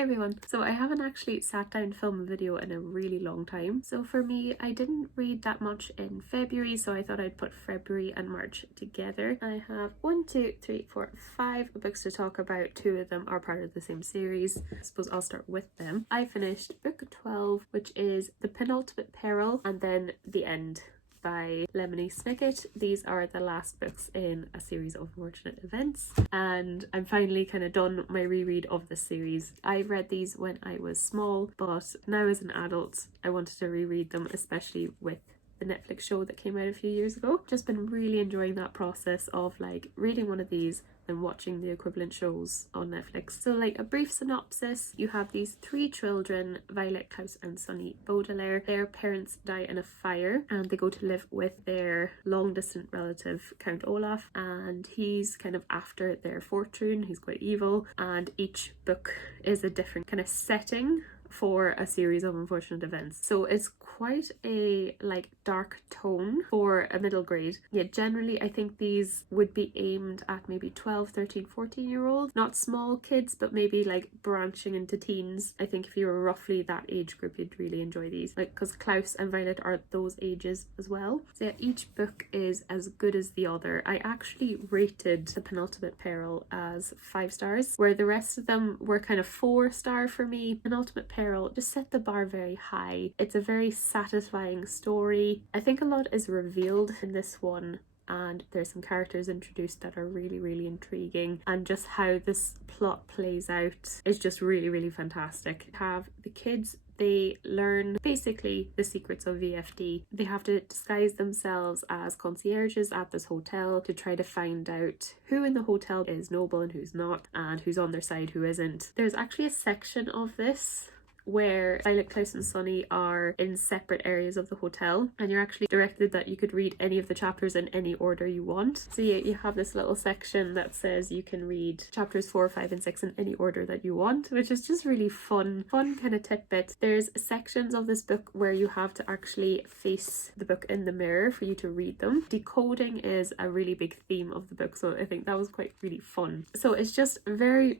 Hi everyone. So I haven't actually sat down to film a video in a really long time. So for me, I didn't read that much in February, so I thought I'd put February and March together. I have 5 books to talk about. 2 of them are part of the same series. I suppose I'll start with them. I finished book 12, which is The Penultimate Peril, and then The End by Lemony Snicket. These are the last books in a series of unfortunate events, and I'm finally kind of done my reread of this series. I read these when I was small, but now as an adult I wanted to reread them, especially with the Netflix show that came out a few years ago. Just been really enjoying that process of like reading one of these and watching the equivalent shows on Netflix. So like a brief synopsis, you have these 3 children, Violet, Klaus and Sonny Baudelaire. Their parents die in a fire and they go to live with their long distant relative Count Olaf, and he's kind of after their fortune. He's quite evil, and each book is a different kind of setting for a series of unfortunate events. So it's quite a like dark tone for a middle grade. Yeah, generally I think these would be aimed at maybe 12, 13, 14-year-olds. Not small kids, but maybe like branching into teens. I think if you were roughly that age group, you'd really enjoy these. Like, because Klaus and Violet are those ages as well. So yeah, each book is as good as the other. I actually rated The Penultimate Peril as 5 stars, where the rest of them were kind of 4-star for me. Penultimate Peril just set the bar very high. It's a very satisfying story. I think a lot is revealed in this one, and there's some characters introduced that are really intriguing, and just how this plot plays out is just really fantastic. Have the kids, they learn basically the secrets of VFD. They have to disguise themselves as concierges at this hotel to try to find out who in the hotel is noble and who's not, and who's on their side, who isn't. There's actually a section of this where Violet, Klaus and Sonny are in separate areas of the hotel, and you're actually directed that you could read any of the chapters in any order you want. So yeah, you have this little section that says you can read chapters 4, 5 and 6 in any order that you want, which is just really fun kind of tidbit. There's sections of this book where you have to actually face the book in the mirror for you to read them. Decoding is a really big theme of the book, so I think that was quite really fun. So it's just very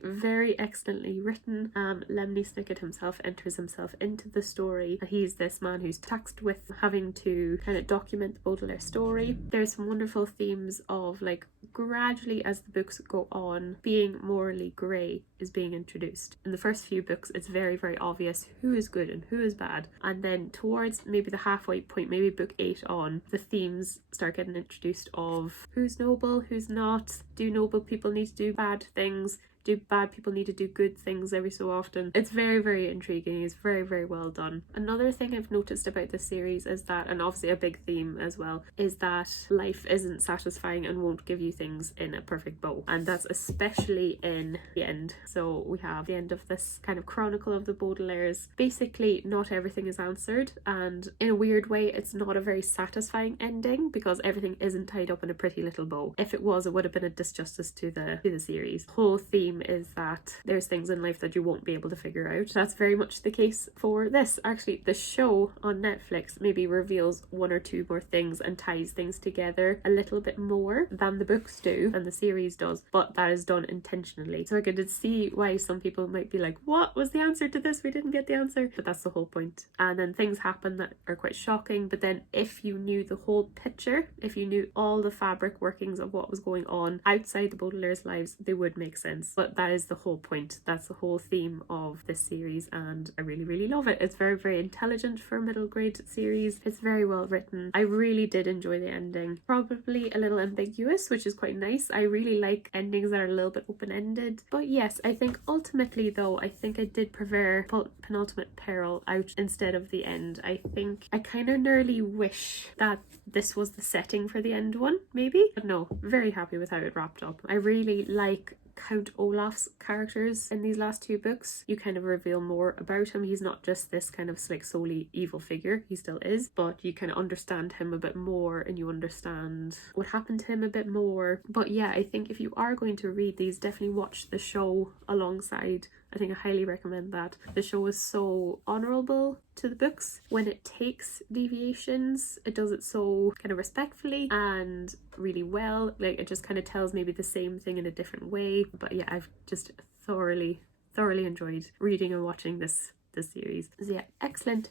excellently written. Lemony Snicket himself enters himself into the story. He's this man who's taxed with having to kind of document the Baudelaire story. There's some wonderful themes of like gradually as the books go on, being morally grey is being introduced. In the first few books it's very obvious who is good and who is bad, and then towards maybe the halfway point, maybe book 8 on, the themes start getting introduced of who's noble, who's not. Do noble people need to do bad things? Do bad people need to do good things every so often? It's very intriguing. It's very well done. Another thing I've noticed about this series is that, and obviously a big theme as well, is that life isn't satisfying and won't give you things in a perfect bow, and that's especially in The End. So we have the end of this kind of chronicle of the Baudelaires. Basically not everything is answered, and in a weird way it's not a very satisfying ending because everything isn't tied up in a pretty little bow. If it was, it would have been a disjustice to the series. The whole theme is that there's things in life that you won't be able to figure out. That's very much the case for this. Actually, the show on Netflix maybe reveals 1 or 2 more things and ties things together a little bit more than the books do and the series does, but that is done intentionally. So I could see why some people might be like, what was the answer to this? We didn't get the answer. But that's the whole point. And then things happen that are quite shocking, but then if you knew the whole picture, if you knew all the fabric workings of what was going on outside the Baudelaire's lives, they would make sense. But that is the whole point. That's the whole theme of this series, and I really love it. It's very intelligent for a middle grade series. It's very well written. I really did enjoy the ending. Probably a little ambiguous, which is quite nice. I really like endings that are a little bit open-ended. But yes, I think ultimately though, I think I did prefer Penultimate Peril out instead of The End. I think I kind of nearly wish that this was the setting for the end one, maybe. But no, very happy with how it wrapped up. I really like Count Olaf's characters in these last 2 books. You kind of reveal more about him. He's not just this kind of like solely evil figure. He still is, but you kind of understand him a bit more and you understand what happened to him a bit more. But yeah, I think if you are going to read these, definitely watch the show alongside. I think I highly recommend that. The show is so honourable to the books. When it takes deviations, it does it so kind of respectfully and really well. Like, it just kind of tells maybe the same thing in a different way. But yeah, I've just thoroughly thoroughly enjoyed reading and watching this series. So yeah, excellent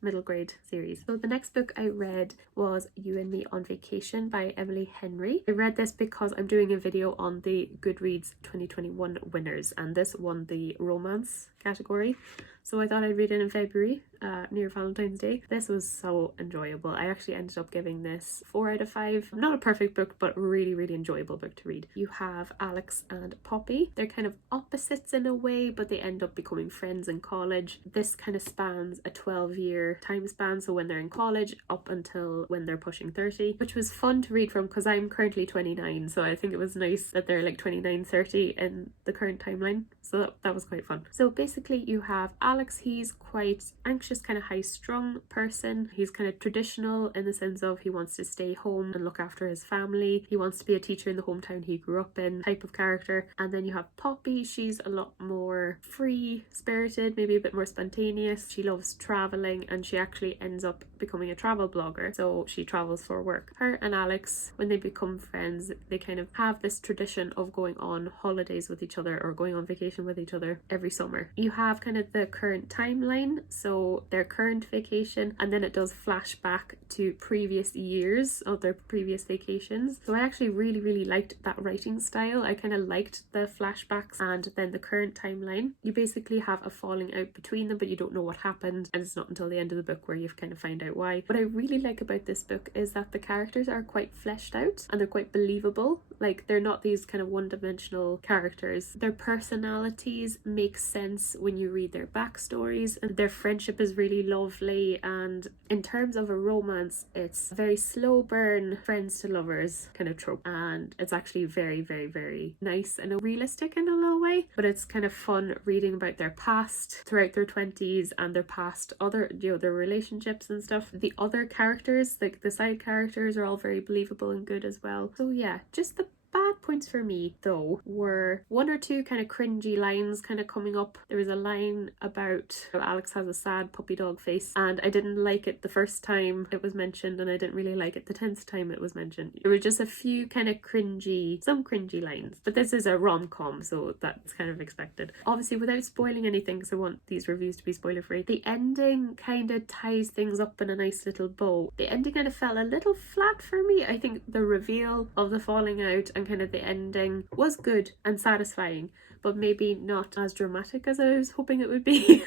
middle grade series. So the next book I read was You and Me on Vacation by Emily Henry. I read this because I'm doing a video on the Goodreads 2021 winners, and this won the romance category. So I thought I'd read it in February, near Valentine's Day. This was so enjoyable. I actually ended up giving this 4 out of 5. Not a perfect book, but really enjoyable book to read. You have Alex and Poppy. They're kind of opposites in a way, but they end up becoming friends in college. This kind of spans a 12-year time span, so when they're in college up until when they're pushing 30, which was fun to read from because I'm currently 29, so I think it was nice that they're like 29, 30 in the current timeline. So that was quite fun. So basically you have Alex. He's quite anxious, kind of high-strung person. He's kind of traditional in the sense of he wants to stay home and look after his family. He wants to be a teacher in the hometown he grew up in, type of character. And then you have Poppy. She's a lot more free-spirited, maybe a bit more spontaneous. She loves traveling, and she actually ends up becoming a travel blogger. So she travels for work. Her and Alex, when they become friends, they kind of have this tradition of going on holidays with each other or going on vacation with each other every summer. You have kind of the current timeline, so their current vacation, and then it does flashback to previous years of their previous vacations. So I actually really liked that writing style. I kind of liked the flashbacks and then the current timeline. You basically have a falling out between them, but you don't know what happened, and it's not until the end of the book where you kind of find out why. What I really like about this book is that the characters are quite fleshed out and they're quite believable. Like, they're not these kind of one-dimensional characters. Their personalities make sense when you read their backstories, and their friendship is really lovely. And in terms of a romance, it's a very slow burn friends to lovers kind of trope, and it's actually very nice and realistic in a little way. But it's kind of fun reading about their past throughout their 20s and their past other, their relationships and stuff. The other characters, like the side characters, are all very believable and good as well. So yeah, just the bad points for me though were one or two kind of cringy lines kind of coming up. There was a line about how Alex has a sad puppy dog face, and I didn't like it the first time it was mentioned, and I didn't really like it the 10th time it was mentioned. There were just a few kind of some cringy lines, but this is a rom-com, so that's kind of expected. Obviously, without spoiling anything, because I want these reviews to be spoiler free, the ending kind of ties things up in a nice little bow. The ending kind of felt a little flat for me. I think the reveal of the falling out and kind of the ending was good and satisfying, but maybe not as dramatic as I was hoping it would be.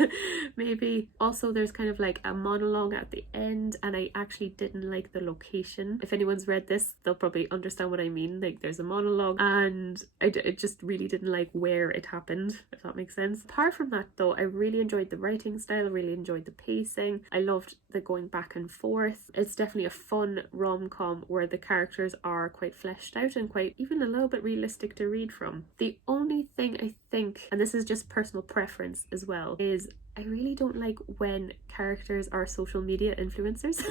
Maybe also there's kind of like a monologue at the end, and I actually didn't like the location. If anyone's read this, they'll probably understand what I mean. Like, there's a monologue and I just really didn't like where it happened, if that makes sense. Apart from that though, I really enjoyed the writing style, really enjoyed the pacing. I loved the going back and forth. It's definitely a fun rom-com where the characters are quite fleshed out and quite even a little bit realistic to read from. The only thing I think, and this is just personal preference as well, is I really don't like when characters are social media influencers.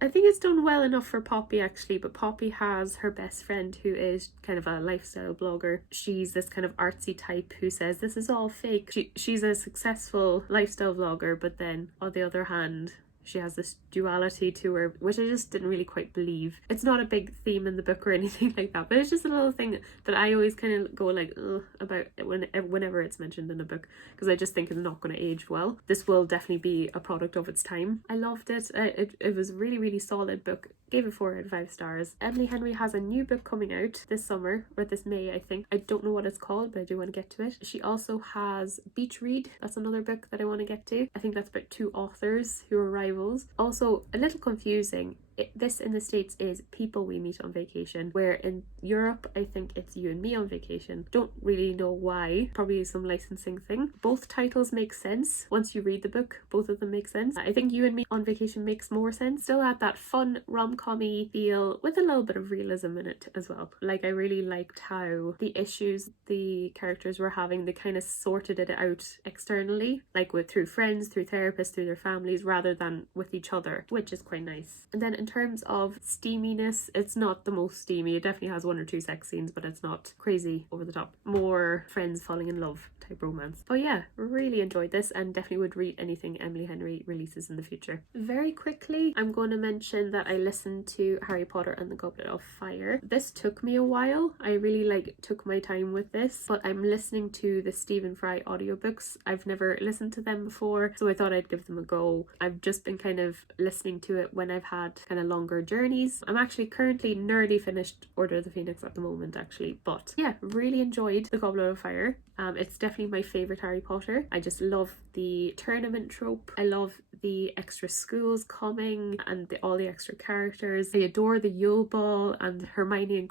I think it's done well enough for Poppy actually, but Poppy has her best friend who is kind of a lifestyle blogger. She's this kind of artsy type who says this is all fake. She's a successful lifestyle vlogger, but then on the other hand, she has this duality to her, which I just didn't really quite believe. It's not a big theme in the book or anything like that, but it's just a little thing that I always kind of go like, ugh, about it whenever it's mentioned in a book, because I just think it's not going to age well. This will definitely be a product of its time. I loved it. It was a really solid book. Gave it 4 out of 5 stars. Emily Henry has a new book coming out this summer, or this May I think. I don't know what it's called, but I do want to get to it. She also has Beach Read. That's another book that I want to get to. I think that's about 2 authors who are rivals. Also a little confusing. This in the States is People We Meet on Vacation, where in Europe I think it's You and Me on Vacation. Don't really know why, probably some licensing thing. Both titles make sense once you read the book. Both of them make sense. I think You and Me on Vacation makes more sense. Still had that fun rom-com-y feel with a little bit of realism in it as well. Like, I really liked how the issues the characters were having, they kind of sorted it out externally, like through friends, through therapists, through their families, rather than with each other, which is quite nice. And then In terms of steaminess, it's not the most steamy. It definitely has one or two sex scenes, but it's not crazy over the top. More friends falling in love type romance. But yeah, really enjoyed this and definitely would read anything Emily Henry releases in the future. Very quickly, I'm going to mention that I listened to Harry Potter and the Goblet of Fire. This took me a while. I really took my time with this, but I'm listening to the Stephen Fry audiobooks. I've never listened to them before, so I thought I'd give them a go. I've just been kind of listening to it when I've had kind of longer journeys. I'm actually currently nearly finished Order of the Phoenix at the moment actually, but yeah, really enjoyed the Goblet of Fire. It's definitely my favourite Harry Potter. I just love the tournament trope. I love the extra schools coming and all the extra characters. I adore the Yule Ball and Hermione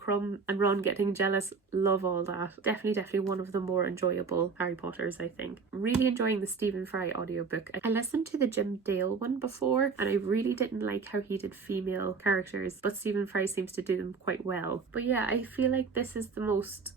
and Ron getting jealous. Love all that. Definitely one of the more enjoyable Harry Potters, I think. Really enjoying the Stephen Fry audiobook. I listened to the Jim Dale one before and I really didn't like how he did female characters, but Stephen Fry seems to do them quite well. But yeah, I feel like this is the most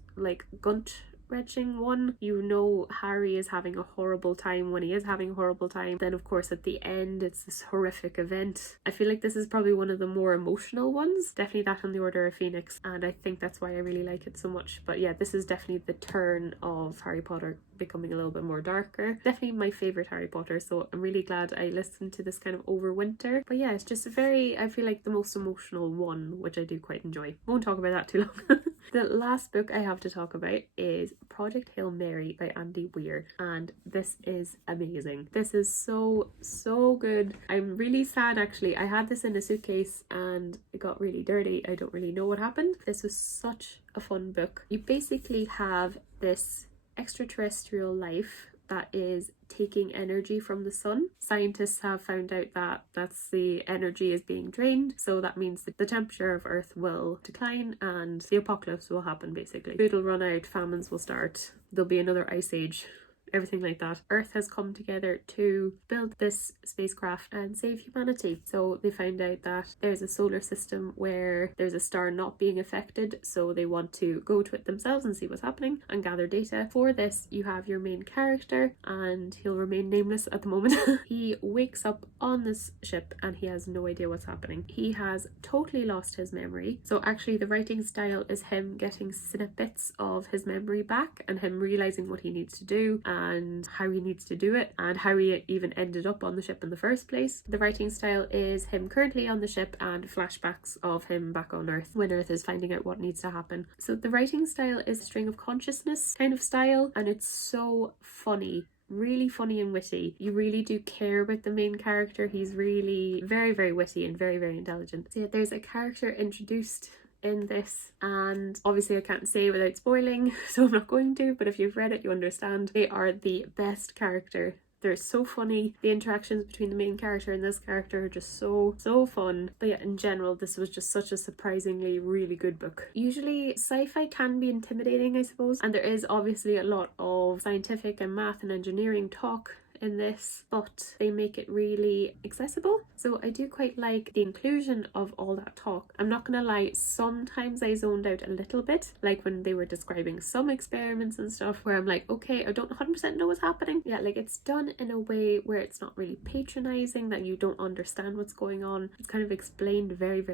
gut-wrenching one. You know Harry is having a horrible time when he is having a horrible time. Then of course at the end it's this horrific event. I feel like this is probably one of the more emotional ones. Definitely that on the Order of Phoenix, and I think that's why I really like it so much. But yeah, this is definitely the turn of Harry Potter becoming a little bit more darker. Definitely my favourite Harry Potter, so I'm really glad I listened to this kind of over winter. But yeah, it's just I feel like the most emotional one, which I do quite enjoy. Won't talk about that too long. The last book I have to talk about is Project Hail Mary by Andy Weir, and this is amazing. This is so good. I'm really sad actually. I had this in a suitcase and it got really dirty. I don't really know what happened. This was such a fun book. You basically have this extraterrestrial life that is taking energy from the sun. Scientists have found out that the energy is being drained, so that means that the temperature of Earth will decline and the apocalypse will happen basically. Food will run out, famines will start, there'll be another ice age, everything like that. Earth has come together to build this spacecraft and save humanity. So they found out that there's a solar system where there's a star not being affected, so they want to go to it themselves and see what's happening and gather data. For this, you have your main character, and he'll remain nameless at the moment. He wakes up on this ship and he has no idea what's happening. He has totally lost his memory. So actually the writing style is him getting snippets of his memory back and him realizing what he needs to do and how he needs to do it and how he even ended up on the ship in the first place. The writing style is him currently on the ship and flashbacks of him back on Earth when Earth is finding out what needs to happen. So the writing style is a string of consciousness kind of style, and it's so funny. Really funny and witty. You really do care about the main character. He's really very witty and very intelligent. So yeah, there's a character introduced in this, and obviously I can't say without spoiling, so I'm not going to, but if you've read it you understand. They are the best character. They're so funny. The interactions between the main character and this character are just so fun. But yeah, in general, this was just such a surprisingly really good book. Usually sci-fi can be intimidating, I suppose, and there is obviously a lot of scientific and math and engineering talk in this, but they make it really accessible. So I do quite like the inclusion of all that talk. I'm not gonna lie, sometimes I zoned out a little bit, like when they were describing some experiments and stuff where I'm like, okay, I don't 100% know what's happening. Yeah, like it's done in a way where it's not really patronizing, that you don't understand what's going on. It's kind of explained very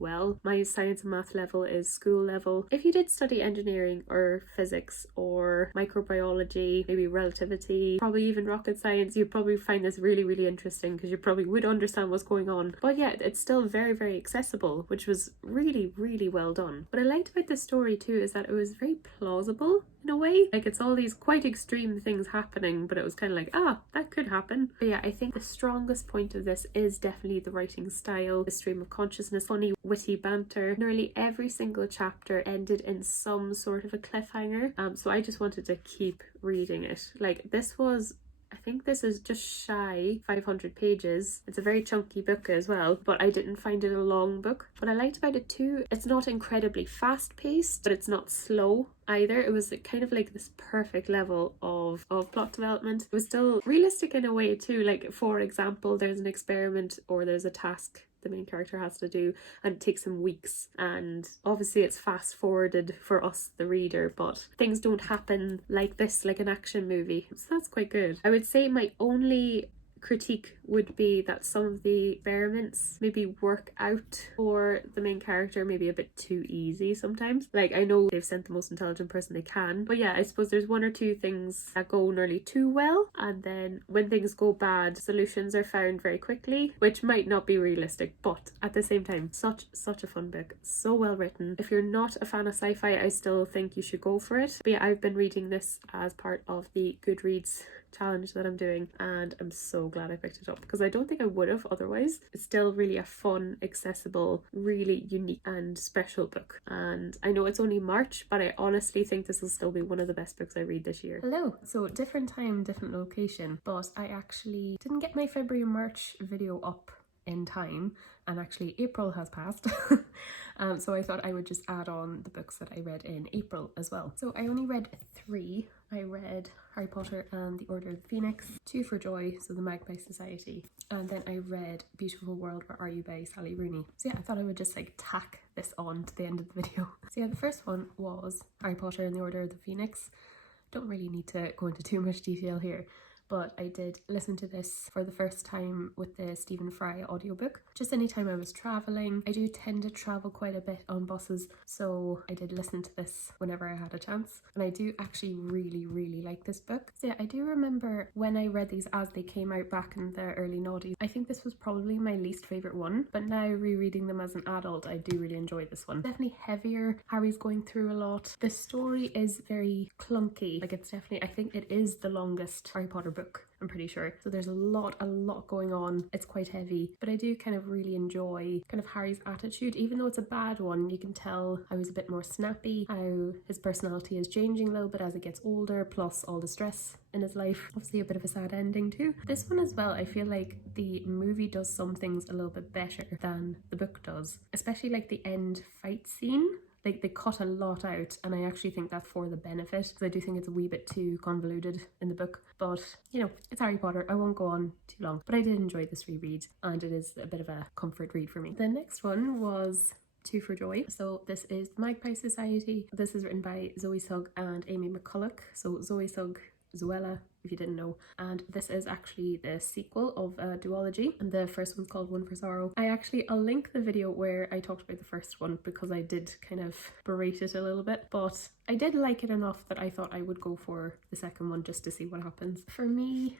well. My science and math level is school level. If you did study engineering or physics or microbiology, maybe relativity, probably even rocket science, you'd probably find this really interesting because you probably would understand what's going on. But yeah, it's still very accessible, which was really well done. What I liked about this story too is that it was very plausible in a way. Like it's all these quite extreme things happening, but it was kind of like, that could happen. But yeah, I think the strongest point of this is definitely the writing style, the stream of consciousness, funny witty banter. Nearly every single chapter ended in some sort of a cliffhanger, so I just wanted to keep reading it. Like I think this is just shy 500 pages. It's a very chunky book as well, but I didn't find it a long book. What I liked about it too, it's not incredibly fast paced, but it's not slow either. It was kind of like this perfect level of plot development. It was still realistic in a way too. Like for example, there's an experiment or there's a task the main character has to do, and it takes him weeks, and obviously it's fast forwarded for us the reader, but things don't happen like this, like an action movie, so that's quite good. I would say my only critique would be that some of the experiments maybe work out for the main character maybe a bit too easy sometimes. Like, I know they've sent the most intelligent person they can, but yeah, I suppose there's one or two things that go nearly too well, and then when things go bad, solutions are found very quickly, which might not be realistic, but at the same time, such a fun book, so well written. If you're not a fan of sci-fi, I still think you should go for it. But yeah, I've been reading this as part of the Goodreads challenge that I'm doing, and I'm so glad I picked it up because I don't think I would have otherwise. It's still really a fun, accessible, really unique and special book, and I know it's only March, but I honestly think this will still be one of the best books I read this year. Hello, so different time, different location, but I actually didn't get my February and March video up in time, and actually April has passed. So I thought I would just add on the books that I read in April as well. So I only read 3. I read Harry Potter and the Order of the Phoenix, 2 for Joy, so the Magpie Society, and then I read Beautiful World, Where Are You by Sally Rooney. So yeah, I thought I would just like tack this on to the end of the video. So yeah, the first one was Harry Potter and the Order of the Phoenix. Don't really need to go into too much detail here, but I did listen to this for the first time with the Stephen Fry audiobook. Just anytime I was traveling. I do tend to travel quite a bit on buses, so I did listen to this whenever I had a chance, and I do actually really like this book. So yeah, I do remember when I read these as they came out back in the early noughties, I think this was probably my least favourite one, but now rereading them as an adult, I do really enjoy this one. Definitely heavier, Harry's going through a lot. The story is very clunky, like it's definitely, I think it is the longest Harry Potter book, I'm pretty sure. So there's a lot going on. It's quite heavy, but I do kind of really enjoy kind of Harry's attitude. Even though it's a bad one, you can tell how he's a bit more snappy, how his personality is changing a little bit as it gets older, plus all the stress in his life. Obviously a bit of a sad ending too. This one as well, I feel like the movie does some things a little bit better than the book does, especially like the end fight scene. Like, they cut a lot out, and I actually think that's for the benefit, because I do think it's a wee bit too convoluted in the book. But, you know, it's Harry Potter, I won't go on too long. But I did enjoy this reread, and it is a bit of a comfort read for me. The next one was 2 for Joy. So this is the Magpie Society. This is written by Zoe Sugg and Amy McCulloch. So Zoe Sugg, Zoella, if you didn't know, and this is actually the sequel of a duology, and the first one's called One for Sorrow. I'll link the video where I talked about the first one because I did kind of berate it a little bit, but I did like it enough that I thought I would go for the second one just to see what happens. For me,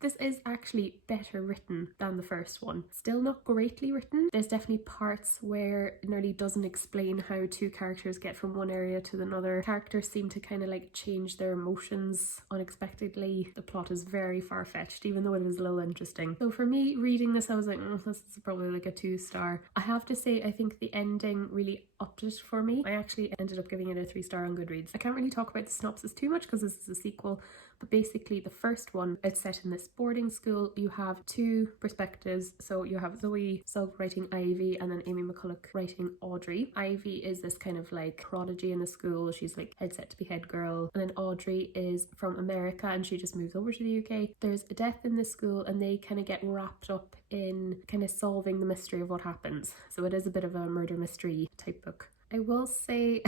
this is actually better written than the first one. Still not greatly written. There's definitely parts where it nearly doesn't explain how two characters get from one area to another. Characters seem to kind of like change their emotions unexpectedly. The plot is very far-fetched, even though it is a little interesting. So for me, reading this, I was like, this is probably like a 2-star. I have to say, I think the ending really upped it for me. I actually ended up giving it a 3-star on Goodreads. I can't really talk about the synopsis too much because this is a sequel, but basically the first one, it's set in this boarding school. You have 2 perspectives. So you have Zoe Sugg writing Ivy and then Amy McCulloch writing Audrey. Ivy is this kind of like prodigy in the school. She's like head set to be head girl. And then Audrey is from America and she just moves over to the UK. There's a death in the school and they kind of get wrapped up in kind of solving the mystery of what happens. So it is a bit of a murder mystery type book. I will say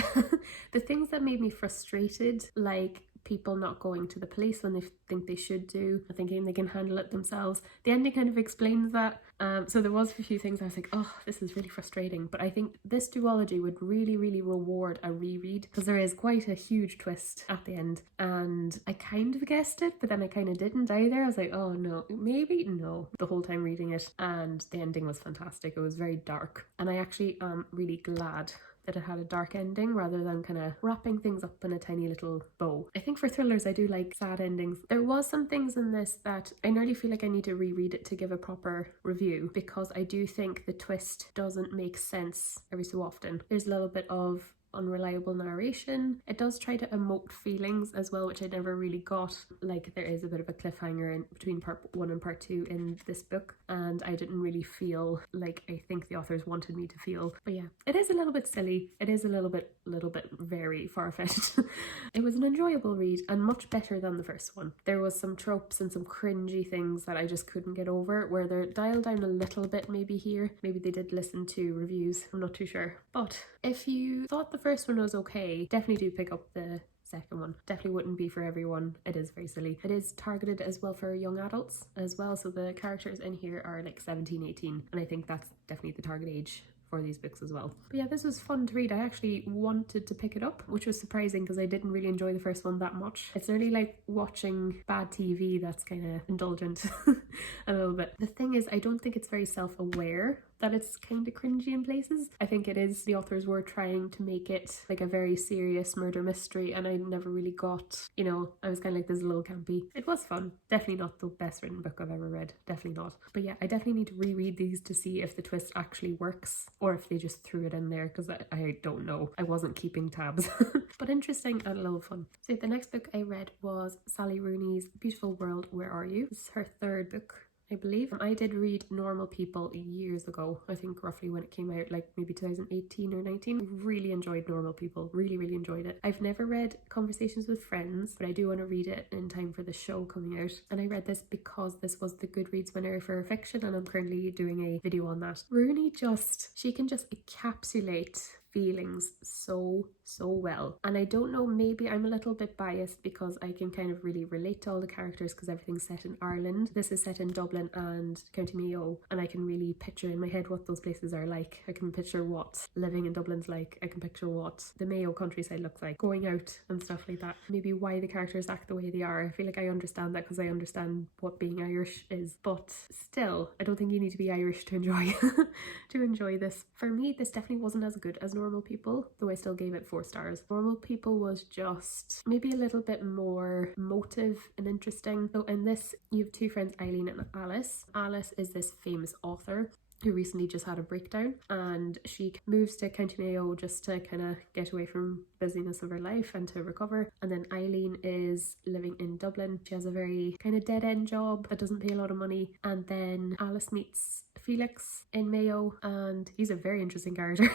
the things that made me frustrated, like people not going to the police when they think they should do, or thinking they can handle it themselves. The ending kind of explains that. So there was a few things I was like, oh, this is really frustrating. But I think this duology would really reward a reread because there is quite a huge twist at the end. And I kind of guessed it, but then I kind of didn't either. I was like, oh no, maybe no, the whole time reading it. And the ending was fantastic. It was very dark. And I actually am really glad that it had a dark ending rather than kind of wrapping things up in a tiny little bow. I think for thrillers I do like sad endings. There was some things in this that I nearly feel like I need to reread it to give a proper review because I do think the twist doesn't make sense every so often. There's a little bit of unreliable narration. It does try to emote feelings as well, which I never really got. Like there is a bit of a cliffhanger in between part 1 and part 2 in this book, and I didn't really feel like I think the authors wanted me to feel. But yeah, it is a little bit silly. It is a little bit very far-fetched. It was an enjoyable read and much better than the first one. There was some tropes and some cringy things that I just couldn't get over, where they're dialed down a little bit maybe here. Maybe they did listen to reviews, I'm not too sure. But if you thought the first one was okay, definitely do pick up the second one. Definitely wouldn't be for everyone. It is very silly. It is targeted as well for young adults as well, so the characters in here are like 17, 18, and I think that's definitely the target age for these books as well. But yeah, this was fun to read. I actually wanted to pick it up, which was surprising because I didn't really enjoy the first one that much. It's nearly like watching bad TV that's kind of indulgent a little bit. The thing is, I don't think it's very self-aware that it's kind of cringy in places. I think it is, the authors were trying to make it like a very serious murder mystery, and I never really got, you know, I was kind of like, this is a little campy. It was fun. Definitely not the best written book I've ever read. Definitely not. But yeah, I definitely need to reread these to see if the twist actually works or if they just threw it in there, because I don't know. I wasn't keeping tabs. But interesting and a little fun. So the next book I read was Sally Rooney's Beautiful World, Where Are You? This is her third book, I believe. I did read Normal People years ago, I think roughly when it came out, like maybe 2018 or 19. I really enjoyed Normal People, really enjoyed it. I've never read Conversations with Friends, but I do want to read it in time for the show coming out, and I read this because this was the Goodreads winner for fiction, and I'm currently doing a video on that. Rooney she can just encapsulate feelings so well, and I don't know, maybe I'm a little bit biased because I can kind of really relate to all the characters because everything's set in Ireland. This is set in Dublin and County Mayo, and I can really picture in my head what those places are like. I can picture what living in Dublin's like. I can picture what the Mayo countryside looks like, going out and stuff like that. Maybe why the characters act the way they are. I feel like I understand that because I understand what being Irish is, but still, I don't think you need to be Irish to enjoy to enjoy this. For me, this definitely wasn't as good as Normal People, though I still gave it 4 stars. Normal People was just maybe a little bit more emotive and interesting. So in this, you have 2 friends, Eileen and Alice. Alice is this famous author who recently just had a breakdown, and she moves to County Mayo just to kind of get away from the busyness of her life and to recover. And then Eileen is living in Dublin. She has a very kind of dead-end job that doesn't pay a lot of money, and then Alice meets Felix in Mayo, and he's a very interesting character.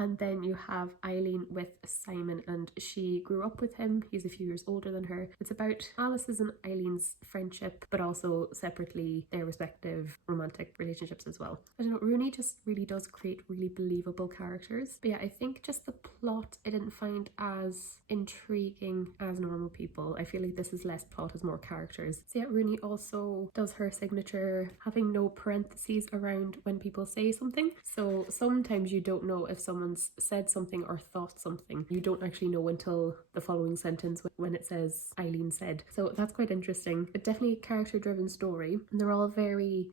And then you have Eileen with Simon, and she grew up with him. He's a few years older than her. It's about Alice's and Eileen's friendship, but also separately their respective romantic relationships as well. I don't know, Rooney just really does create really believable characters. But yeah, I think just the plot I didn't find as intriguing as Normal People. I feel like this is less plot, as more characters. So yeah, Rooney also does her signature having no parentheses around when people say something. So sometimes you don't know if someone's said something or thought something. You don't actually know until the following sentence when it says Eileen said. So that's quite interesting. But definitely a character driven story. And they're all very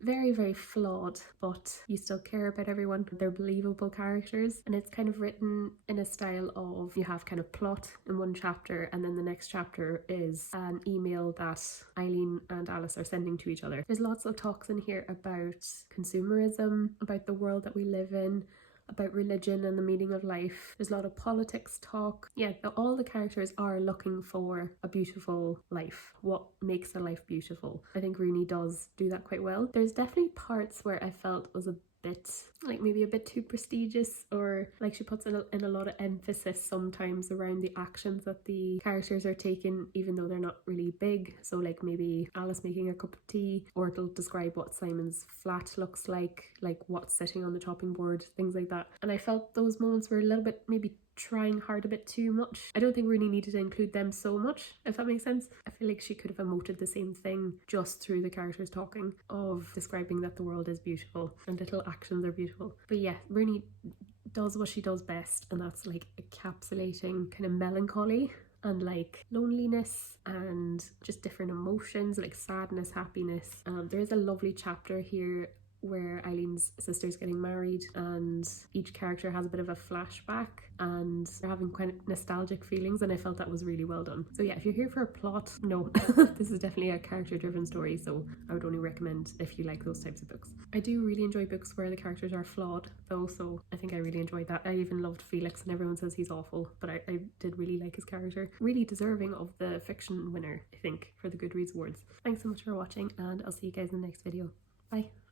flawed, but you still care about everyone. They're believable characters, and it's kind of written in a style of, you have kind of plot in one chapter, and then the next chapter is an email that Eileen and Alice are sending to each other. There's lots of talks in here about consumerism, about the world that we live in, about religion and the meaning of life. There's a lot of politics talk. Yeah, all the characters are looking for a beautiful life. What makes a life beautiful? I think Rooney does do that quite well. There's definitely parts where I felt was a bit, like maybe a bit too prestigious, or like she puts in a lot of emphasis sometimes around the actions that the characters are taking, even though they're not really big. So like maybe Alice making a cup of tea, or it'll describe what Simon's flat looks like what's sitting on the chopping board, things like that. And I felt those moments were a little bit maybe trying hard a bit too much. I don't think Rooney needed to include them so much, if that makes sense. I feel like she could have emoted the same thing just through the characters talking, of describing that the world is beautiful and little actions are beautiful. But yeah, Rooney does what she does best, and that's like encapsulating kind of melancholy and like loneliness and just different emotions like sadness, happiness. There is a lovely chapter here where Eileen's sister's getting married, and each character has a bit of a flashback and they're having quite nostalgic feelings, and I felt that was really well done. So yeah, if you're here for a plot, no, this is definitely a character driven story, so I would only recommend if you like those types of books. I do really enjoy books where the characters are flawed though, so I think I really enjoyed that. I even loved Felix, and everyone says he's awful, but I did really like his character. Really deserving of the fiction winner, I think, for the Goodreads Awards. Thanks so much for watching, and I'll see you guys in the next video. Bye.